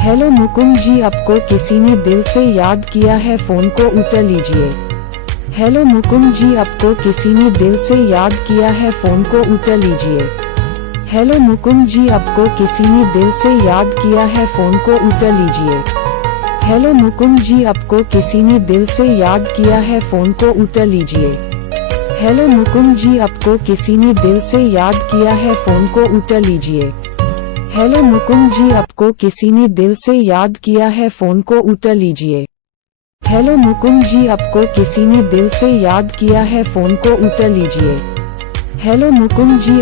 Hello Mukund जी, आपको किसी ने दिल से याद किया है, फोन को उठा लीजिए। हेलो मुकुंद जी, आपको किसी ने दिल से याद किया है, फोन को उठा लीजिए। हेलो मुकुंद जी, आपको किसी ने दिल से याद किया है, फोन को उठा लीजिए। हेलो मुकुंद जी, आपको किसी ने दिल से याद किया है, फोन को उठा लीजिए। हेलो मुकुंद जी, आपको किसी ने दिल से याद किया है, फोन को उठा लीजिए। हेलो मुकुंद जी, आपको किसी ने दिल से याद किया है, फोन को उठा लीजिए। हेलो मुकुंद जी, आपको किसी ने दिल से याद किया है, फोन को उठा लीजिए। हेलो मुकुंद जी।